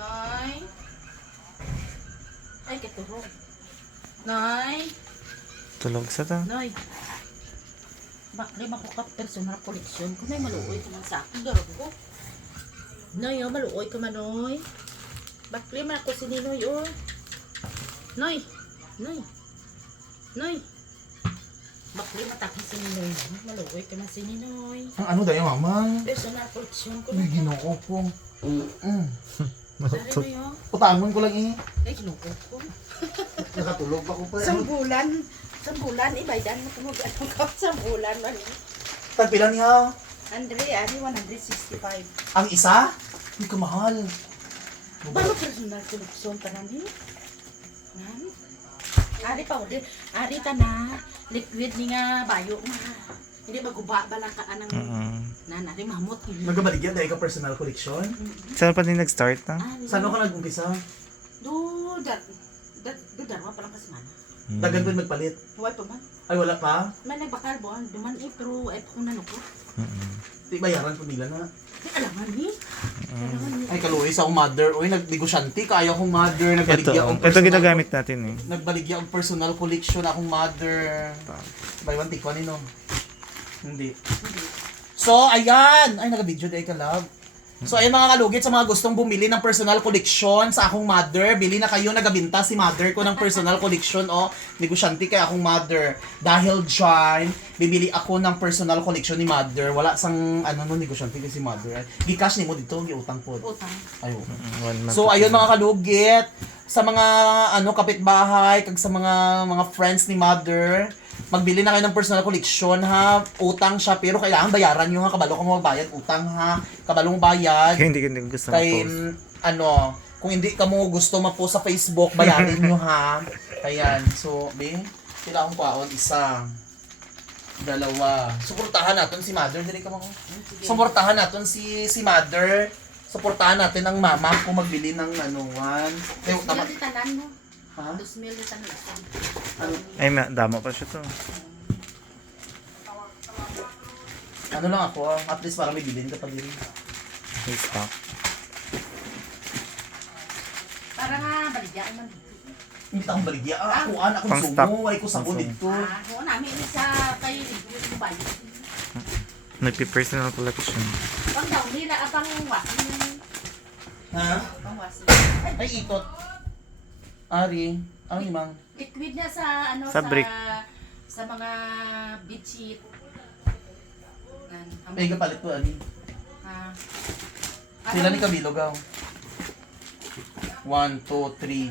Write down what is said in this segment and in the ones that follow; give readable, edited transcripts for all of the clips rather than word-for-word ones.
Nay. Ay, katulog. Nay. Tulog sa ta. Nay. Bakli makukat personal collection ko. Nay, maluoy ka man sa akin. Darog ko. Nay, maluoy ka man, oy. Bakli man ako si Ninoy, oy. Nay. Nay. Nay. Bakli matakis si Ninoy. Maluoy ka man si Ninoy. Ang ano dayo, mama? Personal collection ko. Uy, ginoo ko. Dari mo yun. Utangon ko lang eh. Ay, kinukup ko. Nakatulog ako pa. Isang bulan. Isang bulan. Ibaydan mo kung mag-ano ka. Isang bulan. Tagpilan niya. Andre, ari 165. Ang isa? Hindi ka mahal. Paano personal collection ka na niyo? Nan? Ari pa ulit. Ari ka na. Liquid ni nga bayo nga. Hindi maguba ba lang ka anang nan. Ari mamot. Nagabaligyan dahil ka personal collection? Saan pa din nag-start na? Saan ka nag-umpisa? Darwa pa lang kasi man. Dagan ko yung magpalit. Huwag pa man. Ay, wala pa? May nagbakal buwan. Duman pero ay pa kung nanoko. Di bayaran po nila na. Ay, alangan ni. Alangan ni. Ay, kaluwi sa akong mother. Uy, nagnegosyante. Kaya akong mother. Ito, Nagbaligya akong ito ginagamit natin eh. Nagbaligya akong personal collection akong mother. By one tikwa ni no? Hindi. So, ayan! Ay, naka-video dahil ka, love. So, ayun mga kalugit, sa mga gustong bumili ng personal collection sa akong mother, bili na kayo, nagabinta si mother ko ng personal collection, o, negosyante kay akong mother. Dahil dyan, bibili ako ng personal collection ni mother. Wala sang, negosyante kay si mother. Gcash ni mo dito, giutang po. Utang. Ayun. 1 month. So ayun mga kalugit, sa mga kapitbahay, kag sa mga friends ni mother, magbili na kayo ng personal collection ha. Utang siya pero kailangan bayaran niyo ha, kabalo ka mo magbayad, utang ha. Kabalo mo bayad. Kaya hindi gusto Kay ma-post. kung hindi ka mo gusto ma-post sa Facebook, bayarin niyo ha. Ayan. So, kailangan ko isa. Dalawa. Suportahan natin si mother, dili ka mo. Suportahan natin si mother. Suportahan natin ang mama kung magbili ng tama. Mil tanan mo. Ha? 2,000 tanan. Ay, damo pa siya to. Ano lang ako, at least para may bilhin ka pag yun. May stock. Para nga baligyan man. Hindi akong baligya. Ako Pang stock. sumo. Ay ko sabon Pang dito. Oo namin sa kay yung bayo. Nagpi-personal collection. Pang daw nila apang wasin. Ha? Pang wasin. Ay, ikot. Ari, ano limang? Liquid na sa Sa brick. sa mga bedsheet. Ay, kapalit ko, Ari. Ah. Sila ni Kabilog, 1, 2, 3,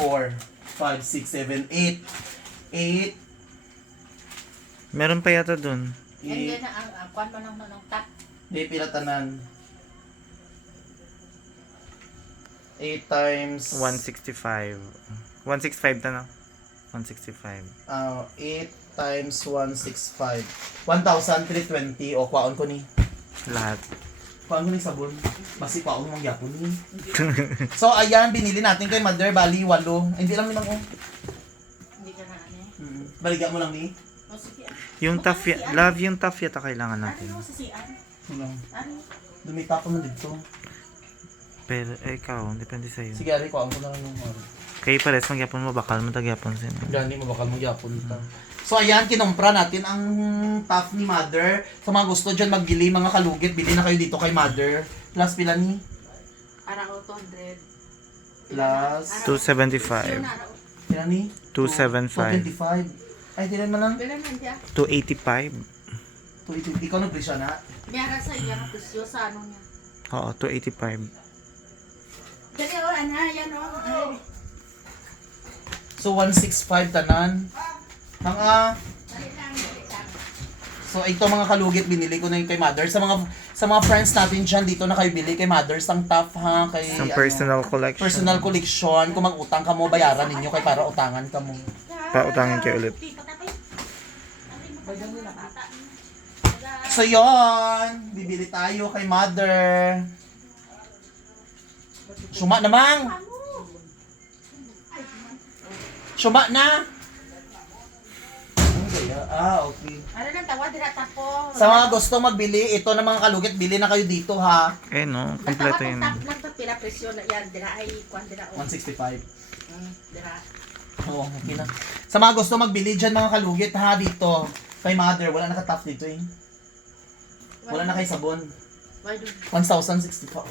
4, 5, 6, 7, 8. 8. Meron pa yata dun. And then ang kwan mo ng top. Di pilatanan. 8 times 165. 165 na 165. 8 times 165. 1,320 o kwaon ko ni. Lahat. Kwaon ko ni sabon. Basi kwaon mong yapon ni. So ayan, binili natin kay Mother Bali 8. Hindi lang limang ko. Hindi ka na ano eh. Baligyan mo lang ni. O sige. Yung tafia, love yung tafia ta kailangan natin. Ano sa sian? Ano? Ano? Dumita ko na dito. Pero ikaw, depende sa'yo. Sige, Ari, kwaon ko na lang yung Ari. Kaya pares magyapon mo, bakal mo tagyapon sin. Gani, mabakal mong yapon dito. So ayan, kinumpra natin ang top ni Mother. Sa mga gusto dyan magbili, mga kalugit, bili na kayo dito kay Mother. Plus pila ni? Araw 200. Plus 275. pila ni? 275. 225. Ay, tinan mo lang. Bilan man siya. 285. 280. Ikaw nag-presyo na. Mayara sa iya ng presyo sa ano niya. Oo, 285. Dali o, yan o. So 165 tanan. Mga Dali lang, dali lang. So ito mga kalugit, binili ko na yung kay Mother. Sa mga friends natin dyan, dito na kayo bili kay Mother. Sang top ha, kay Isang personal collection. personal collection. Kung mag-utang ka mo, bayaran ninyo kay para utangan ka mo. Pautangin kayo ulit. So yon, bibili tayo kay Mother. Suma namang. Suma na. Ano kaya? Okay. Ano lang tawa, dira Sa mga gusto magbili, ito na mga kalugit, bili na kayo dito ha. Eh no, kompleto yun. Tap lang to, na presyo na yan. Dira ay, kwan dira. 165. Dira. Oo, okay na. Sa mga gusto magbili dyan mga kalugit ha, dito. Kay mother, wala naka-top dito eh. Wala na kay sabon. Why do? 1,605 oh.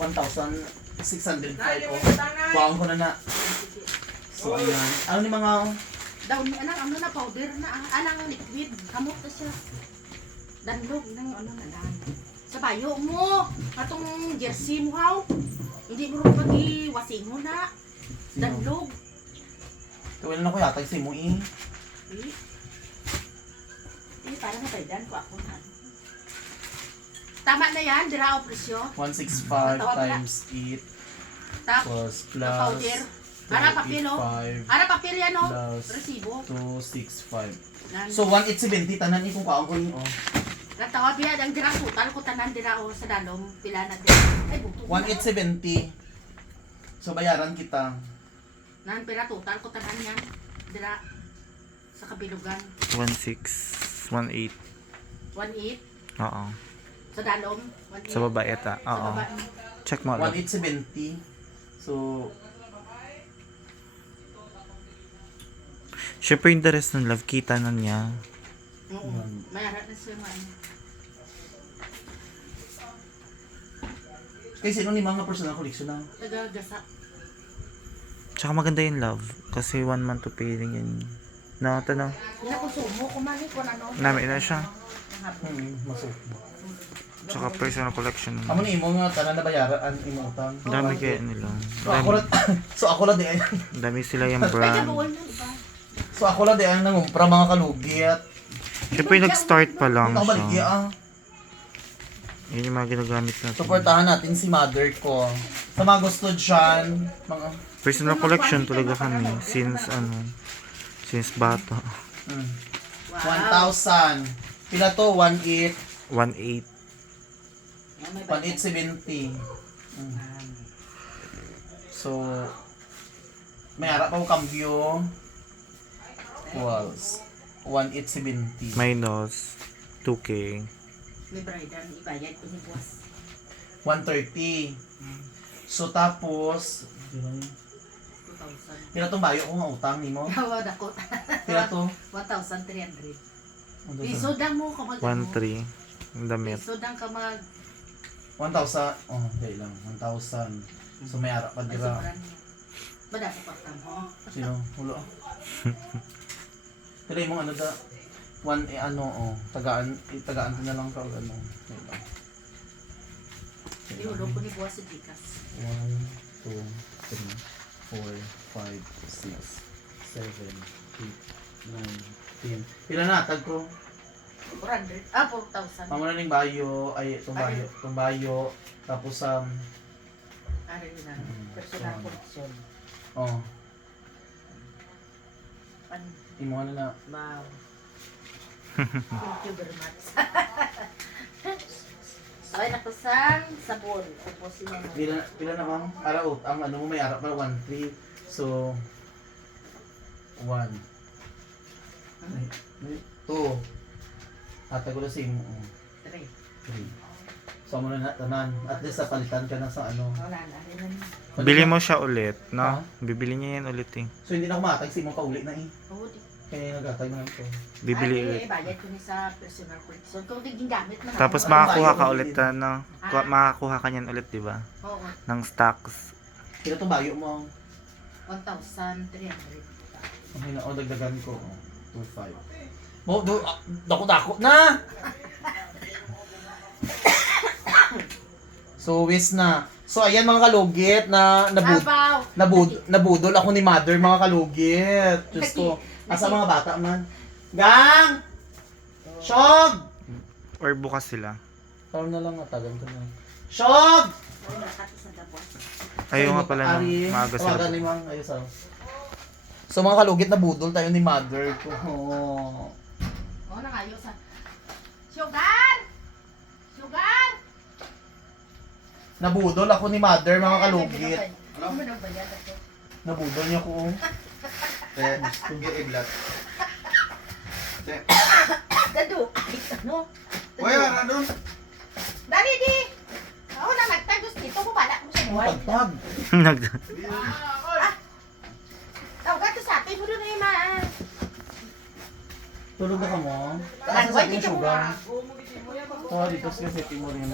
Buwang ko na na. So ayan. Ano ni mga Daw ni anang ano na powder na anang liquid. Kamot na siya. Danlog ng ano na lang. Sa bayo mo. Atong jersey mo haw. Hindi mo rin pag-iwasing mo na. Danlog. Kawil na ko yata si mo eh. Parang nataydan ko ako na. Tama na yan, dira o presyo. 165 times 8 Tap, plus na powder. Ara papel o. 285 Ara papel yan o. plus Resibo. 265. Nan. So 1,870 tanan ni kung kaon ko ni oh. Natawa biya ang dira total ko tanan dira o sa dalom pila na dira. Ay buto. 1,870. So bayaran kita. Nan pila total ko tanan yan. Dira sa kabilugan. 1618. 1.8 Oo. sa dalom. 1.8. Sa babae ata. Sa Oo. babae. Check mo lang. 1,870. So Siyempre yung the rest ng love, kita na niya. Oo. Mayarat na siya man. kay sino ni mga personal collection na? Nagagasa. Tsaka maganda yung love. Kasi 1 month to pay rin yan. No, ito na. Nakusumo ko man ko na no. Namin na siya. Masuk. Tsaka personal collection. Amo ni imo nga tanan na bayaran imo utang. Ang dami kaya nila. So ako lang so ako lang di ay. Ang dami sila yung Kaya brand. bawal na iba. So ako lang di ay nangumpra mga kalugit. Siyempre nag-start pa lang Ikaw baligya siya. ah. Yun yung mga ginagamit natin. Suportahan natin si mother ko. Sa mga gusto dyan, mga Personal collection talaga kami. Since bata. Wow. 1,000. Pila to? 1,800. 1.8. 1,870. So, may harap ako kambyo. Was 1,870. Minus 2K. May bridan ibayad ko ni boss. 130. So tapos, 2,000. pila tong bayo ko nga utang nimo? Tawad ako. Pila to? 1,300. Isodang mo ka mag 1.3. Ang damit. Isodang ka mag 1,000. Oh, dahil lang. 1,000. So may harap pa may dira. sobran mo. Bada ko patang ho. Sino? Hulo. Pila yung ano da? Tagaan ko na lang ka ano. Dahil lang. Iulo ko ni boss si Dikas. 1, 2, 3, 4, 5, 6, 7, 8, 9, 10. Pila na tag ko? 400. Ah, 4,000. Mamuna ning bayo, ay itong bayo, tapos Ari na. Personal collection. oh, Ano? imo na na. Wow. Thank you very much. Okay, nakusang sabon. Opo sila mo. Pila na bang araw ang ano mo may arap pa 1-3. So 1 2 ata ko na sa imo 3. 3. So mo na tanan. At least sa palitan ka na sa ano. Wala na. Rin na. Bili mo siya ulit, no? Ha? Bibili niya yan ulit eh. So hindi na kumatay sa imo pauli na eh. Oo, di. Kaya nagatay mo na ito. Bibili Ay, ulit. bayad ko ni sa personal collection. Kung di gingamit na. Tapos Ano, makakuha bayo ka mo ulit bilhin? no? Makakuha ka niyan ulit, di ba? Oo. Ng stocks. Kila tong bayo mo. 1,300. Okay na, dagdagan ko. 2.5. Mo, dako-dako na! So, wis na. So, ayan mga kalugit na Abaw! nabudol ako ni mother mga kalugit. Diyos ko. Asa mga bata man? Gang! Shog! Or bukas sila. Parang na lang natagan ko na. Shog! Ayaw nga pala nung maaga sila. Tawagan ni Mang. Ayos ah. So mga kalugit na budol tayo ni mother ko. Oo, nangayos ha. Sugar! Sugar! Nabudol ako ni mother mga kalugit. Ano mo nang bayad ako? Nabudol niya ko. Kung i-iblat. Dado, ano? Wala na doon. Dali di! Ako na nagtagos dito, bumala ko sa Pagpag. Tawag ka sa atin, mo doon na yung maan. Tulog na ka mo. Taas sa ating sugar. Oo, dito sa city mo rin.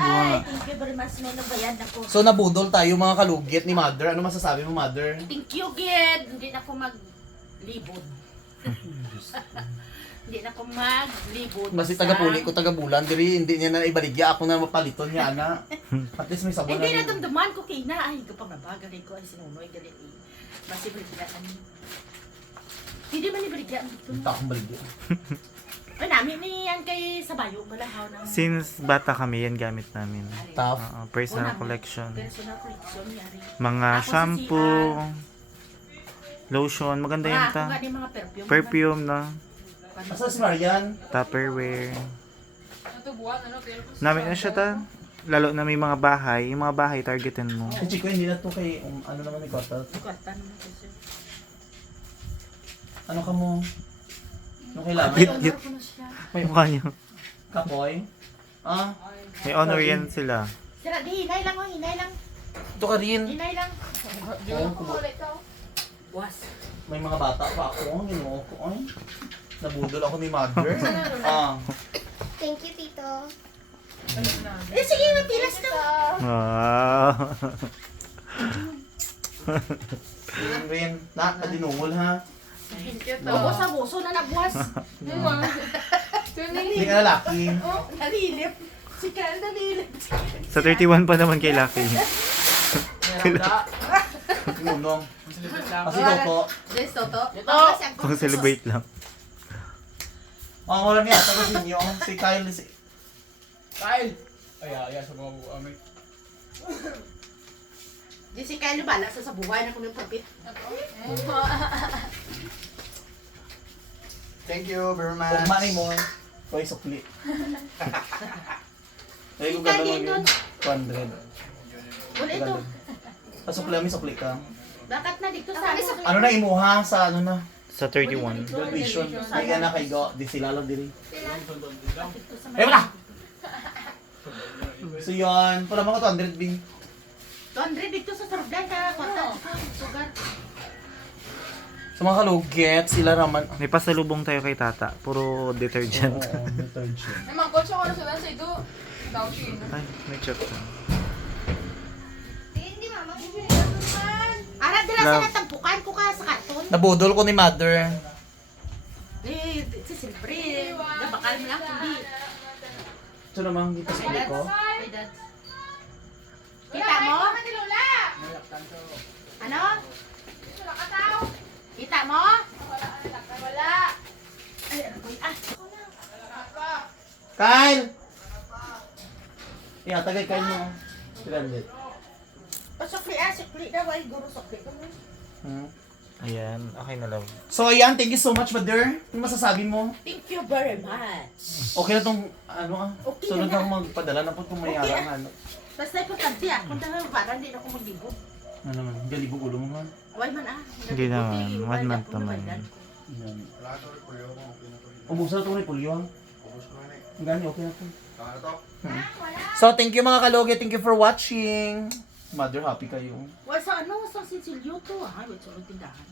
Ay, thank you very much. May nabayan ako. So nabudol tayo mga kalugit ni Mother. Ano masasabi mo, Mother? Thank you, Gid. Hindi na ako maglibod. Hindi na ako maglibod. Basta taga-puli ko, taga-bulan. Diri, hindi niya na ibaligya. Ako na mapaliton niya, ana. At least may sabon Hindi na. na damdaman ko kay na. Ay, ito pang nabagalin ko. Ay, sinunoy, galit eh. Basta baligyan. Hindi man ibaligyan dito. Hindi akong baligya. Ay, namin ni yan kay Sabayo. Malahaw ng... Since bata kami, yan gamit namin. Tough. Personal Una, collection. Personal collection, yari. Mga Ako sa shampoo, lotion, maganda yan Ako ta. nga yung mga perfume. Perfume na, Asa si Marian? Tupperware. Namin na siya ta. Lalo na may mga bahay, yung mga bahay targetin mo. Si Chico, hindi na to kay, ano naman ni Kota. Kwarta naman kasi. Ano ka mo? Ano kailangan? Hit, Honor hit. ko na siya. May mukha niyo. Kapoy? Ah? May honor yan sila. Sira, di, hinay lang oh, hinay lang. Ito ka rin. Hinay lang. Ayun ko ba? Buwas. May mga bata pa ako. Ginoo ko. Ay. Nabudol ako ni Mother. Ah. Thank you, Tito. Eh, sige, mapilas na. Wow. Yun rin. Na, padinungol ha. Buwas sa buso na nagbuwas. Hindi ka lalaki. Oh, nalilip. Si Kel nalilip. Sa 31 pa naman kay Lucky. Tinunong. Kasi Toto. Yes, Toto. Kung celebrate lang. Ang wala niya. Taga sa inyo. Si Kyle. Kyle! Ay, sa mga buamay. Di si Kel bala sa buhay na kung yung papit. Thank you very much. Ugma ni mo. Hoy, sukli. Ay, kung Ika gano'n din mo nun. 200. Wala ito. Sa sukli, may sukli ka. Bakit na dito sa ano? Ano na imuha sa ano na? Sa 31. Graduation. May na kay Go. Di sila lang diri. Dito sa Eh, wala! So yun. Pala mga 200 bing. 200 dito sa Sarablan ka. Kwarta. Sugar. Sa mga kalugit, sila raman. May pasalubong tayo kay Tata. Puro detergent. Oo, detergent. Emang kotse ko na sila sa ito. Daushin. Ay, may chat na. Hindi, Mama. Bibili ka naman. Arad dila Love. sa natagpukan ko ka sa karton. Nabudol ko ni Mother. Eh, si Silpre. Nabakal mo lang kundi. Ito naman dito sa ko. Kita mo? Ano? Kita mo? Wala. Ay, ano ba yun? Ah, Kyle! Yeah, tagay Kyle mo. 300. pasukli sukli daw ay guro sukli ko. Ayan, okay na love. So ayan, thank you so much, Mother. Ano masasabi mo? Thank you very much. Okay na tong, ano ah, Okay sunod na. na akong magpadala na po itong Okay, mayarang ah. ano. Basta importante kung dahil para hindi na ako maglibot. Ano naman, galibo ulo mo nga. Why man Hindi naman, 1 month naman. Yan. Wala to, kuya ko. Okay na to. Ubus na ito rin, pulyo ah. Ubus ko na eh. Ang gani, okay na ito. Kaya na to. So, thank you mga kaloge. Thank you for watching. Mother, happy kayo. Wala sa ano, sa Cecilio to. Ay, wait, sa tindahan.